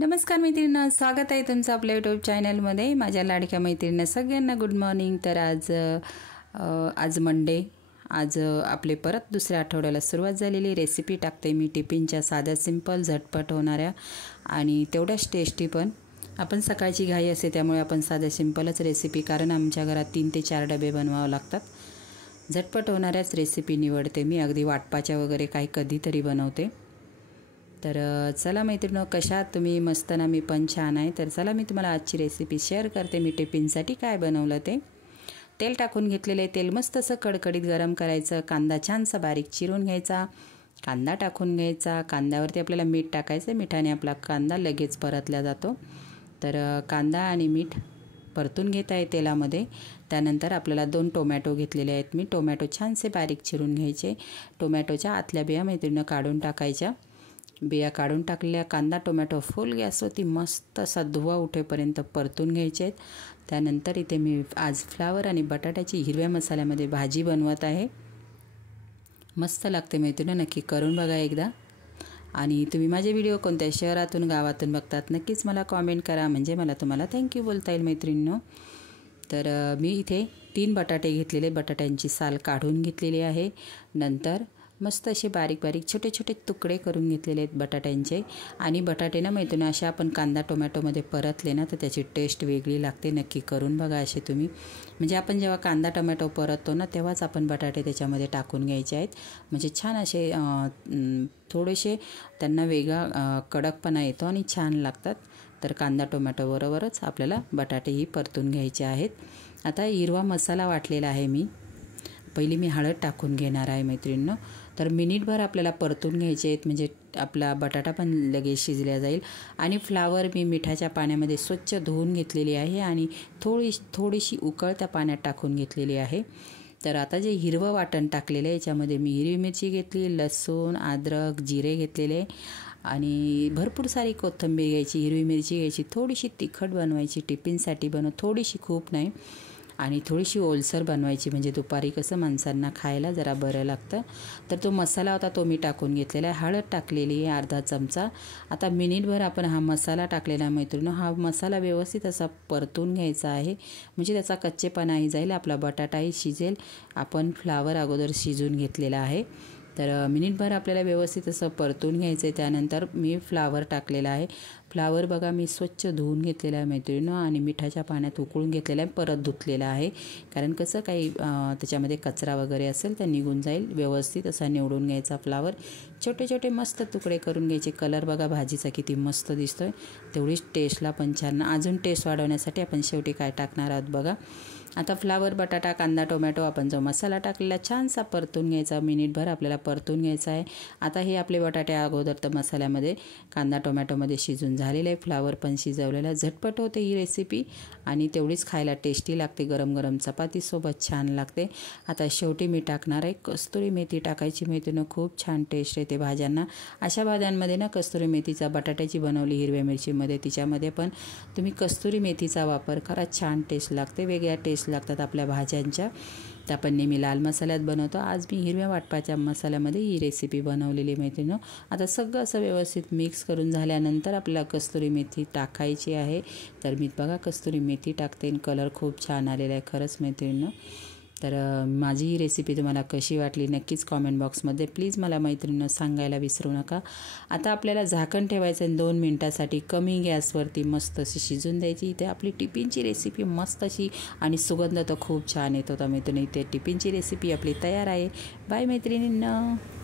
नमस्कार मैत्रिणींनो, स्वागत आहे तुमचं आपल्या यूट्यूब चॅनलमध्ये। माझ्या लाडक्या मैत्रिणींना सगळ्यांना गुड मॉर्निंग। तर आज मंडे, आज आपले परत दुसऱ्या आठवड्याला सुरुवात झालेली। रेसिपी टाकते मी टिफिनच्या, साध्या सिंपल झटपट होणाऱ्या आणि तेवढ्याच टेस्टी पण। आपण सकाळची घाई असते त्यामुळे आपण साध्या सिंपलच रेसिपी, कारण आमच्या घरात 3 ते 4 डबे बनवावे लागतात। झटपट होणाऱ्याच रेसिपी निवडते मी, अगदी वाटपाच्या वगैरे काही कधीतरी बनवते। तर चला मैत्रिणींनो, कशा आहात तुम्ही? मस्त ना? मी पण छान आहे। तर चला मी तुम्हाला आजची रेसिपी शेअर करते। मी टिफिनसाठी काय बनवलं ते। तेल टाकून घेतलेले, तेल मस्त असं कडकडीत गरम करायचं। कांदा छानसा बारीक चिरून घ्यायचा, कांदा टाकून घ्यायचा। कांद्यावरती आपल्याला मीठ टाकायचं, मिठाने आपला कांदा लगेच परतला जातो। तर कांदा आणि मीठ परतून घेत आहे तेलामध्ये। त्यानंतर आपल्याला 2 टोमॅटो घेतलेले आहेत मी। टोमॅटो छानसे बारीक चिरून घ्यायचे। टोमॅटोच्या आतल्या बिया मैत्रिणींनो काढून टाकायच्या। बिया काढून टाकलेल्या, कांदा टोमॅटो फुल गॅसवरती मस्त असा धुवा उठेपर्यंत परतून घ्यायचे आहेत। त्यानंतर इथे मी आज फ्लावर आणि बटाट्याची हिरव्या मसाल्यामध्ये भाजी बनवत आहे। मस्त लागते मैत्रिणींनो, नक्की करून बघा एकदा। आणि तुम्ही माझे व्हिडिओ कोणत्या शहरातून गावातून बघतात नक्कीच मला कमेंट करा, म्हणजे मला तुम्हाला थँक्यू बोलता येईल मैत्रिणींनो। तर मी इथे 3 बटाटे घेतलेले, बटाट्यांची साल काढून घेतलेली आहे। नंतर मस्त असे बारीक बारीक छोटे छोटे तुकडे करून घेतलेले आहेत बटाट्यांचे। आणि बटाटे ना मैत्रिणी असे आपण कांदा टोमॅटोमध्ये परतले ना तर त्याची टेस्ट वेगळी लागते। नक्की करून बघा असे तुम्ही, म्हणजे आपण जेव्हा कांदा टोमॅटो परततो ना तेव्हाच आपण बटाटे त्याच्यामध्ये टाकून घ्यायचे आहेत, म्हणजे छान असे थोडेसे त्यांना वेगळा कडकपणा येतो आणि छान लागतात। तर कांदा टोमॅटो बरोबरच आपल्याला बटाटेही परतून घ्यायचे आहेत। आता हिरवा मसाला वाटलेला आहे मी, पहिली मी हळद टाकून घेणार आहे मैत्रिणींनो। तर मिनिटभर आपल्याला परतून घ्यायचे आहेत, म्हणजे आपला बटाटा पण लगेच शिजला जाईल। आणि फ्लावर मी मिठाच्या पाण्यामध्ये स्वच्छ धुवून घेतलेली आहे आणि थोडीशी उकळत्या पाण्यात टाकून घेतलेली आहे। तर आता जे हिरवं वाटण टाकलेलं आहे याच्यामध्ये मी हिरवी मिरची घेतली, लसूण, अद्रक, जिरे घेतलेले आणि भरपूर सारी कोथिंबीर घ्यायची, हिरवी मिरची घ्यायची, थोडीशी तिखट बनवायची, टिफिनसाठी थोडीशी, खूप नाही। आणि थोडीशी ओलसर बनवायची, म्हणजे दुपारी कसं माणसांना खायला जरा बरं लागतं। तर तो मसाला होता तो मी टाकून घेतलेला आहे। हळद टाकलेली आहे अर्धा चमचा। आता मिनिटभर आपण हा मसाला टाकलेला मैत्रिणींनो, हा मसाला व्यवस्थित असा परतून घ्यायचा आहे, म्हणजे त्याचा कच्चेपणाही जाईल, आपला बटाटाही शिजेल। आपण फ्लावर अगोदर शिजून घेतलेला आहे। तर मिनिटभर आपल्याला व्यवस्थित असं परतून घ्यायचं आहे। त्यानंतर मी फ्लावर टाकलेला आहे। फ्लावर बघा मी स्वच्छ धुवून घेतलेला आहे मैत्रिणींनो आणि मिठाच्या पाण्यात उकळून घेतलेला आहे, परत धुतलेला आहे, कारण कसं काही त्याच्यामध्ये कचरा वगैरे असेल तर निघून जाईल। व्यवस्थित असा निवडून घ्यायचा फ्लावर, छोटे छोटे मस्त तुकडे करून घ्यायचे। कलर बघा भाजीचा किती मस्त दिसतोय, तेवढीच टेस्टला पण छान। अजून टेस्ट वाढवण्यासाठी आपण शेवटी काय टाकणार आहोत बघा। आता फ्लावर, बटाटा, कांदा टोमॅटो आपण जो मसाला टाकलेला छानसा परतून घ्यायचा, मिनिटभर आपल्याला परतून घ्यायचा आहे। आता हे आपले बटाटे अगोदर तर मसाल्यामध्ये कांदा टोमॅटोमध्ये शिजून झालेले आहे, फ्लावर पण शिजवलेला। झटपट होते ही रेसिपी आणि तेवढीच खायला टेस्टी लागते, गरम गरम चपातीसोबत छान लागते। आता शेवटी मी टाकणार आहे कस्तुरी मेथी टाकायची मैत्रिणींनो, खूप छान टेस्ट येते भाज्यांना। अशा भाज्यांमध्ये ना कस्तुरी मेथीचा, बटाट्याची बनवली हिरव्या मिरचीमध्ये, तिच्यामध्ये पण तुम्ही कस्तुरी मेथीचा वापर करा, छान टेस्ट लागते, वेगळ्या टेस्ट लागतात आपल्या भाज्यांच्या। तर आपण नेहमी लाल मसाल्यात बनवतो, आज मी हिरव्या वाटपाच्या मसाल्यामध्ये ही रेसिपी बनवलेली मैत्रिणींनो। आता सगळं असं व्यवस्थित मिक्स करून झाल्यानंतर आपल्याला कस्तुरी मेथी टाकायची आहे। तर मी बघा कस्तुरी मेथी टाकते, कलर खूप छान आलेला आहे खरंच मैत्रिणींनो। तर माझी ही रेसिपी तुम्हाला कशी वाटली नक्कीच कॉमेंट बॉक्समध्ये प्लीज मला मैत्रिणींनो सांगायला विसरू नका। आता आपल्याला झाकण ठेवायचं आहे 2 मिनिटासाठी, कमी गॅसवरती मस्त अशी शिजून द्यायची। इथे आपली टिफिनची रेसिपी मस्त अशी आणि सुगंध तर खूप छान येत होता मैत्रिणी। इथे टिफिनची रेसिपी आपली तयार आहे। बाय मैत्रिणींनो।